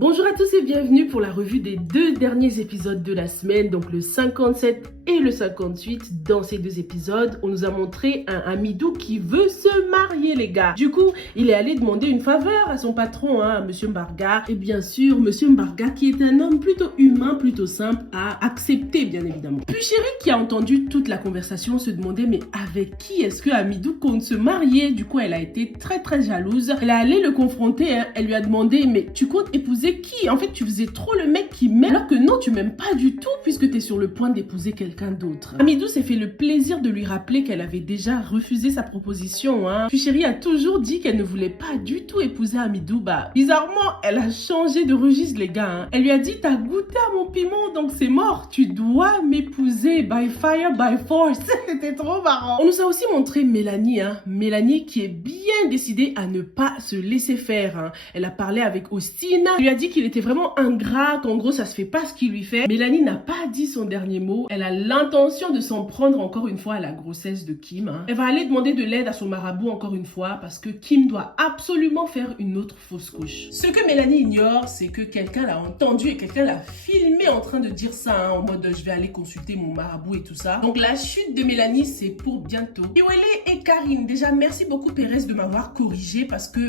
Bonjour à tous et bienvenue pour la revue des deux derniers épisodes de la semaine, donc le 57 et le 58. Dans ces deux épisodes, on nous a montré un Hamidou qui veut se marier, les gars. Du coup, il est allé demander une faveur à son patron, à Monsieur Mbarga. Et bien sûr, Monsieur Mbarga, qui est un homme plutôt humain, plutôt simple, a accepté, bien évidemment. Puis Chéri, qui a entendu toute la conversation, se demandait mais avec qui est-ce que Hamidou compte se marier? Du coup, elle a été très jalouse. Elle est allée le confronter, elle lui a demandé mais tu comptes épouser qui? En fait, tu faisais trop le mec qui m'aime, alors que non, tu m'aimes pas du tout puisque tu es sur le point d'épouser quelqu'un d'autre. Hamidou s'est fait le plaisir de lui rappeler qu'elle avait déjà refusé sa proposition. Puis Chéri a toujours dit qu'elle ne voulait pas du tout épouser Hamidou. Bizarrement, elle a changé de registre, les gars. Elle lui a dit, t'as goûté à mon piment, donc c'est mort. Tu dois m'épouser by fire, by force. C'était trop marrant. On nous a aussi montré Mélanie. Mélanie qui est bien décidée à ne pas se laisser faire. Elle a parlé avec Austin. Elle lui a dit qu'il était vraiment ingrat, qu'en gros ça se fait pas ce qu'il lui fait. Mélanie n'a pas dit son dernier mot. Elle a l'intention de s'en prendre encore une fois à la grossesse de Kim. Elle va aller demander de l'aide à son marabout encore une fois parce que Kim doit absolument faire une autre fausse couche. Ce que Mélanie ignore, c'est que quelqu'un l'a entendu et quelqu'un l'a filmé en train de dire ça en mode je vais aller consulter mon marabout et tout ça. Donc la chute de Mélanie, c'est pour bientôt. Piwele et Karine, déjà merci beaucoup Pérez de m'avoir corrigé parce que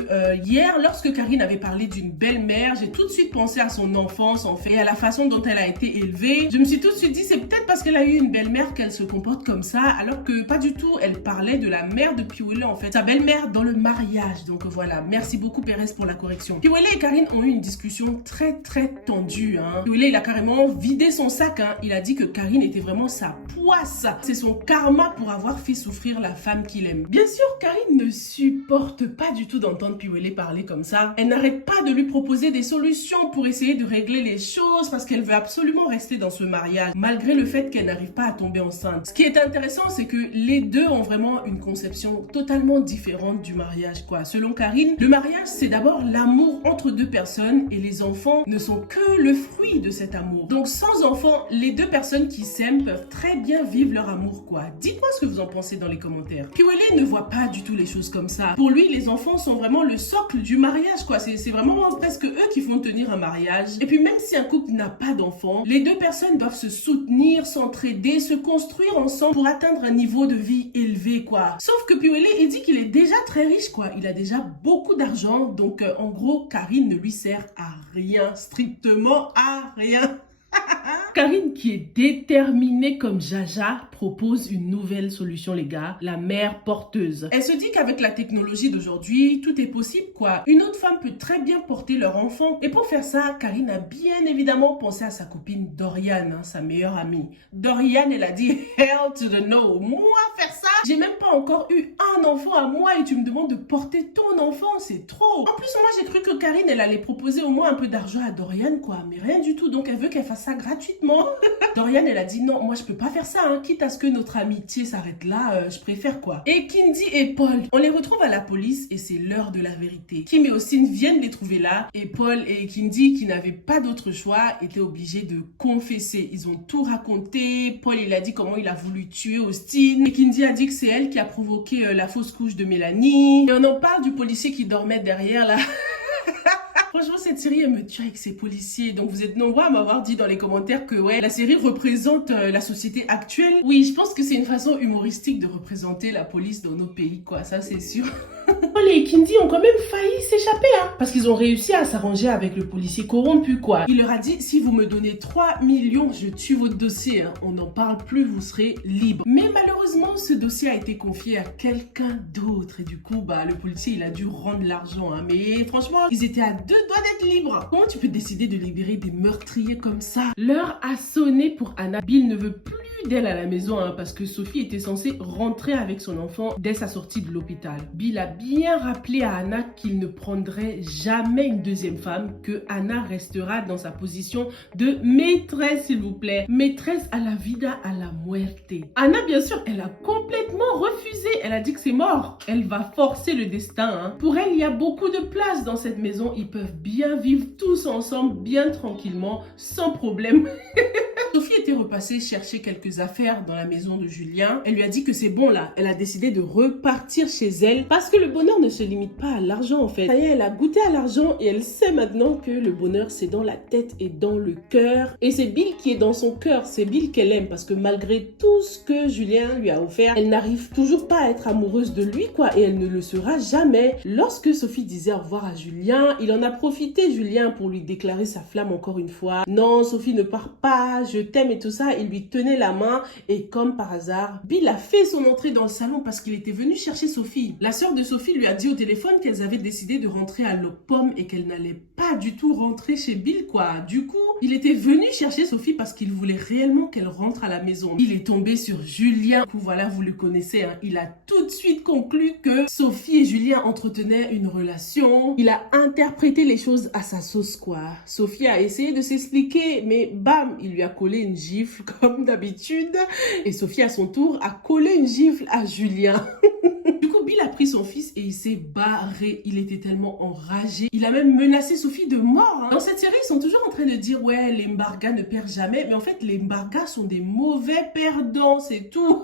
hier, lorsque Karine avait parlé d'une belle-mère, j'ai tout de suite pensé à son enfance en fait et à la façon dont elle a été élevée. Je me suis tout de suite dit c'est peut-être parce qu'elle a eu une belle-mère qu'elle se comporte comme ça, alors que pas du tout. Elle parlait de la mère de Piwele en fait, sa belle-mère dans le mariage. Donc voilà, merci beaucoup Pérez pour la correction. Piwele et Karine ont eu une discussion très tendue. Piwele il a carrément vidé son sac. Il a dit que Karine était vraiment sa poisse. C'est son karma pour avoir fait souffrir la femme qu'il aime. Bien sûr, Karine ne supporte pas du tout d'entendre Piwele parler comme ça. Elle n'arrête pas de lui proposer des solutions pour essayer de régler les choses parce qu'elle veut absolument rester dans ce mariage malgré le fait qu'elle n'arrive pas à tomber enceinte. Ce qui est intéressant, c'est que les deux ont vraiment une conception totalement différente du mariage, quoi. Selon Karine, le mariage, c'est d'abord l'amour entre deux personnes et les enfants ne sont que le fruit de cet amour. Donc sans enfants, les deux personnes qui s'aiment peuvent très bien vivre leur amour, quoi. Dites-moi ce que vous en pensez dans les commentaires. Piwele ne voit pas du tout les choses comme ça. Pour lui, les enfants sont vraiment le socle du mariage, quoi. C'est vraiment presque eux qui font tenir un mariage. Et puis même si un couple n'a pas d'enfants, les deux personnes doivent se soutenir, s'entraider, se construire ensemble pour atteindre un niveau de vie élevé, quoi. Sauf que Piwele, il dit qu'il est déjà très riche, quoi. Il a déjà beaucoup d'argent, donc en gros, Karine ne lui sert à rien, strictement à rien. Karine, qui est déterminée comme Jaja, propose une nouvelle solution, les gars, la mère porteuse. Elle se dit qu'avec la technologie d'aujourd'hui, tout est possible, quoi. Une autre femme peut très bien porter leur enfant. Et pour faire ça, Karine a bien évidemment pensé à sa copine Doriane, sa meilleure amie. Doriane, elle a dit, hell to the no. Moi, faire ça? J'ai même pas encore eu un enfant à moi et tu me demandes de porter ton enfant, c'est trop. En plus, moi, j'ai cru que Karine, elle allait proposer au moins un peu d'argent à Doriane, quoi. Mais rien du tout, donc elle veut qu'elle fasse ça gratuitement. Doriane, elle a dit non, moi je peux pas faire ça, quitte à ce que notre amitié s'arrête là, je préfère, quoi. Et Kindy et Paul, on les retrouve à la police et c'est l'heure de la vérité. Kim et Austin viennent les trouver là et Paul et Kindy, qui n'avaient pas d'autre choix, étaient obligés de confesser. Ils ont tout raconté. Paul, il a dit comment il a voulu tuer Austin et Kindy a dit que c'est elle qui a provoqué la fausse couche de Mélanie. Et on en parle du policier qui dormait derrière là. Franchement, cette série, elle me tue avec ses policiers. Donc, vous êtes nombreux à m'avoir dit dans les commentaires que, ouais, la série représente la société actuelle. Oui, je pense que c'est une façon humoristique de représenter la police dans nos pays, quoi. Ça, c'est sûr. Les Kindy ont quand même failli s'échapper, parce qu'ils ont réussi à s'arranger avec le policier corrompu, quoi. Il leur a dit, si vous me donnez 3 millions, je tue votre dossier, on n'en parle plus, vous serez libre. Mais malheureusement, ce dossier a été confié à quelqu'un d'autre. Et du coup, le policier, il a dû rendre l'argent, Mais franchement, ils étaient à 2 doigts d'être libres. Comment tu peux décider de libérer des meurtriers comme ça? L'heure a sonné pour Anna. Bill ne veut plus d'elle à la maison, parce que Sophie était censée rentrer avec son enfant dès sa sortie de l'hôpital. Bill a bien rappelé à Anna qu'il ne prendrait jamais une deuxième femme, que Anna restera dans sa position de maîtresse, s'il vous plaît. Maîtresse à la vida, à la muerte. Anna, bien sûr, elle a complètement refusé. Elle a dit que c'est mort. Elle va forcer le destin. Pour elle, il y a beaucoup de place dans cette maison. Ils peuvent bien vivre tous ensemble, bien tranquillement, sans problème. Sophie était repassée chercher quelques affaires dans la maison de Julien. Elle lui a dit que c'est bon là. Elle a décidé de repartir chez elle parce que le bonheur ne se limite pas à l'argent en fait. Ça y est, elle a goûté à l'argent et elle sait maintenant que le bonheur c'est dans la tête et dans le cœur. Et c'est Bill qui est dans son cœur. C'est Bill qu'elle aime parce que malgré tout ce que Julien lui a offert, elle n'arrive toujours pas à être amoureuse de lui quoi et elle ne le sera jamais. Lorsque Sophie disait au revoir à Julien, il en a profité Julien pour lui déclarer sa flamme encore une fois. Non, Sophie ne part pas, je t'aime et tout ça. Il lui tenait la main et comme par hasard, Bill a fait son entrée dans le salon parce qu'il était venu chercher Sophie. La sœur de Sophie lui a dit au téléphone qu'elles avaient décidé de rentrer à Lopom et qu'elle n'allait pas du tout rentrer chez Bill quoi. Du coup, il était venu chercher Sophie parce qu'il voulait réellement qu'elle rentre à la maison. Il est tombé sur Julien. Du coup, voilà, vous le connaissez, hein. Il a tout de suite conclu que Sophie et Julien entretenaient une relation. Il a interprété les choses à sa sauce quoi. Sophie a essayé de s'expliquer, mais bam, il lui a collé une gifle comme d'habitude. Et Sophie à son tour a collé une gifle à Julien. Du coup, Bill a pris son fils et il s'est barré. Il était tellement enragé. Il a même menacé Sophie de mort. Dans cette série, ils sont toujours en train de dire « Ouais, les Mbarga ne perdent jamais. » Mais en fait, les Mbarga sont des mauvais perdants, c'est tout.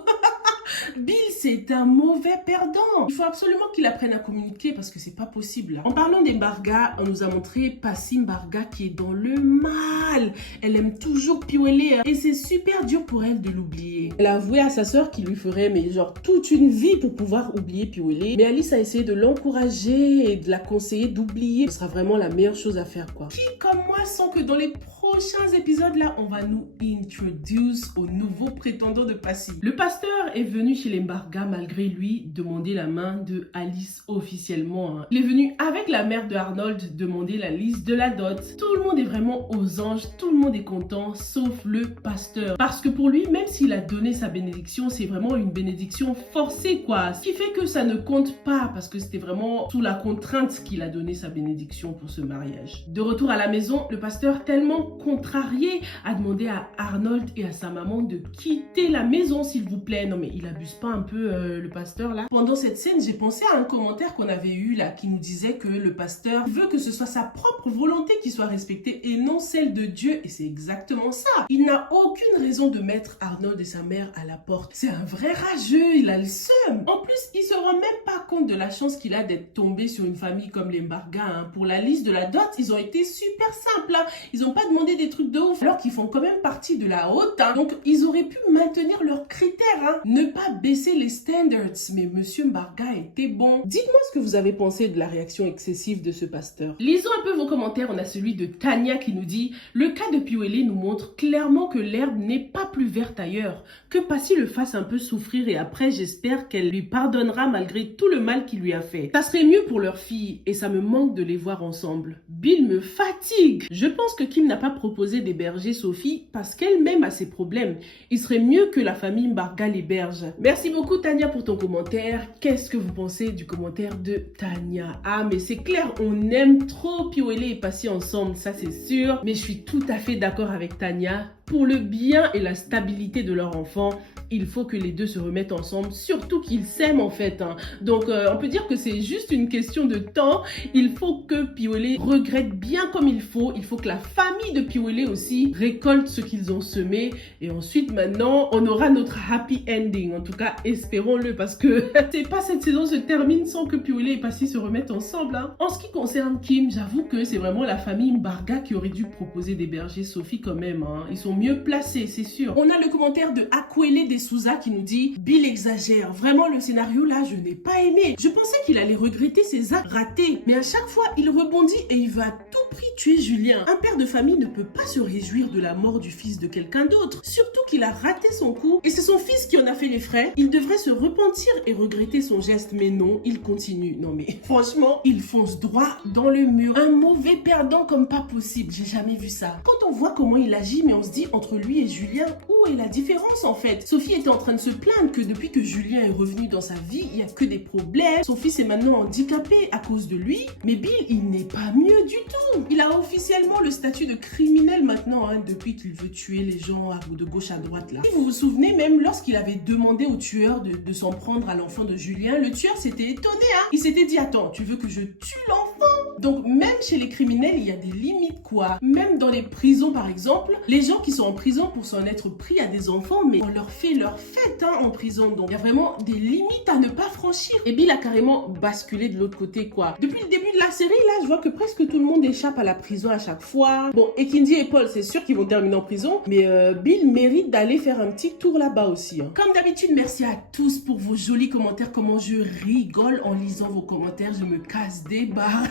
Bill, c'est un mauvais perdant. Il faut absolument qu'il apprenne à communiquer parce que c'est pas possible. En parlant des Mbarga, on nous a montré Passy Mbarga qui est dans le mal. Elle aime toujours Piwele et c'est super dur pour elle de l'oublier. Elle a avoué à sa sœur qu'il lui ferait mais genre toute une vie pour pouvoir oublier Piwele. Mais Alice a essayé de l'encourager et de la conseiller d'oublier. Ce sera vraiment la meilleure chose à faire quoi. Qui comme moi sent que dans les prochains épisodes là, on va nous introduce au nouveau prétendant de Passy. Le pasteur est venu chez les Mbarga malgré lui demander la main de Alice officiellement. Il est venu avec la mère de Arnold demander la liste de la dot. Tout le monde est vraiment aux anges, tout le monde est content sauf le pasteur. Parce que pour lui, même s'il a donné sa bénédiction, c'est vraiment une bénédiction forcée quoi. Ce qui fait que ça ne compte pas parce que c'était vraiment sous la contrainte qu'il a donné sa bénédiction pour ce mariage. De retour à la maison, le pasteur tellement contrarié a demandé à Arnold et à sa maman de quitter la maison s'il vous plaît. Non mais il abuse pas un peu le pasteur là. Pendant cette scène, j'ai pensé à un commentaire qu'on avait eu là qui nous disait que le pasteur veut que ce soit sa propre volonté qui soit respectée et non celle de Dieu et c'est exactement ça. Il n'a aucune raison de mettre Arnold et sa mère à la porte. C'est un vrai rageux, il a le seum. En plus, il se rend même pas compte de la chance qu'il a d'être tombé sur une famille comme les Mbarga. Hein. Pour la liste de la dot, ils ont été super simples. Hein. Ils n'ont pas demandé des trucs de ouf alors qu'ils font quand même partie de la haute. Hein. Donc, ils auraient pu maintenir leurs critères. Hein. Ne pas baisser les standards. Mais Monsieur Mbarga était bon. Dites-moi ce que vous avez pensé de la réaction excessive de ce pasteur. Lisons un peu vos commentaires. On a celui de Tania qui nous dit « Le cas de Piwele nous montre clairement que l'herbe n'est pas plus verte ailleurs. Que Passy le fasse un peu souffrir et après j'espère qu'elle lui pardonnera malgré tout le mal qu'il lui a fait. Ça serait mieux pour leur fille et ça me manque de les voir ensemble. Bill me fatigue. Je pense que Kim n'a pas proposé d'héberger Sophie parce qu'elle-même a ses problèmes. Il serait mieux que la famille Mbarga l'héberge. » Merci beaucoup Tania pour ton commentaire. Qu'est-ce que vous pensez du commentaire de Tania? Ah mais c'est clair, on aime trop Piwele et Passy ensemble, ça c'est sûr. Mais je suis tout à fait d'accord avec Tania. Pour le bien et la stabilité de leur enfant, il faut que les deux se remettent ensemble, surtout qu'ils s'aiment en fait. Hein. Donc on peut dire que c'est juste une question de temps. Il faut que Piwele regrette bien comme il faut. Il faut que la famille de Piwele aussi récolte ce qu'ils ont semé. Et ensuite maintenant, on aura notre happy ending. En tout cas, espérons-le parce que c'est pas cette saison se termine sans que Piwele et Passy se remettent ensemble. Hein. En ce qui concerne Kim, j'avoue que c'est vraiment la famille Mbarga qui aurait dû proposer d'héberger Sophie quand même. Hein. Ils sont mieux placés, c'est sûr. On a le commentaire de Akwele de Souza qui nous dit « Bill exagère. Vraiment, le scénario là, je n'ai pas aimé. Je pensais qu'il allait regretter ses actes ratés. Mais à chaque fois, il rebondit et il veut à tout prix tuer Julien. Un père de famille ne peut pas se réjouir de la mort du fils de quelqu'un d'autre. Surtout qu'il a raté son coup. Et c'est son fils qui en a fait les frais. Il devrait se repentir et regretter son geste. Mais non, il continue. Non mais franchement, il fonce droit dans le mur. Un mauvais perdant comme pas possible. J'ai jamais vu ça. Quand on voit comment il agit, mais on se dit entre lui et Julien, où est la différence en fait? Sophie était en train de se plaindre que depuis que Julien est revenu dans sa vie, il n'y a que des problèmes. Son fils est maintenant handicapé à cause de lui. Mais Bill, il n'est pas mieux du tout. Il a officiellement le statut de criminel maintenant, hein, depuis qu'il veut tuer les gens de gauche à droite là. Si vous vous souvenez, même lorsqu'il avait demandé au tueur de s'en prendre à l'enfant de Julien, le tueur s'était étonné. Hein. Il s'était dit, attends, tu veux que je tue l'enfant? Donc même chez les criminels, il y a des limites quoi. Même dans les prisons par exemple, les gens qui sont en prison pour s'en être pris à des enfants, mais on leur fait leur fête en prison. Donc il y a vraiment des limites à ne pas franchir. Et Bill a carrément basculé de l'autre côté quoi. Depuis le début de la série là, je vois que presque tout le monde échappe à la prison à chaque fois. Bon, et Kindy et Paul, c'est sûr qu'ils vont terminer en prison, mais Bill mérite d'aller faire un petit tour là-bas aussi. Comme d'habitude, merci à tous pour vos jolis commentaires. Comment je rigole en lisant vos commentaires, je me casse des barres.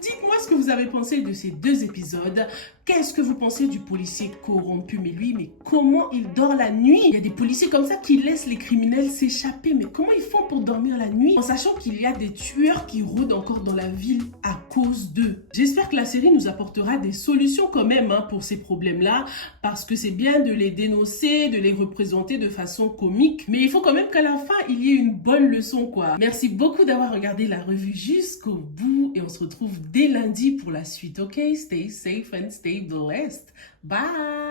Dites-moi ce que vous avez pensé de ces 2 épisodes. Qu'est-ce que vous pensez du policier corrompu? Mais lui, mais comment il dort la nuit? Il y a des policiers comme ça qui laissent les criminels s'échapper. Mais comment ils font pour dormir la nuit? En sachant qu'il y a des tueurs qui rôdent encore dans la ville à cause d'eux. J'espère que la série nous apportera des solutions quand même pour ces problèmes-là. Parce que c'est bien de les dénoncer, de les représenter de façon comique. Mais il faut quand même qu'à la fin, il y ait une bonne leçon quoi. Merci beaucoup d'avoir regardé la revue jusqu'au bout. Et on se retrouve dès lundi pour la suite. Ok? Stay safe and stay blessed. Bye!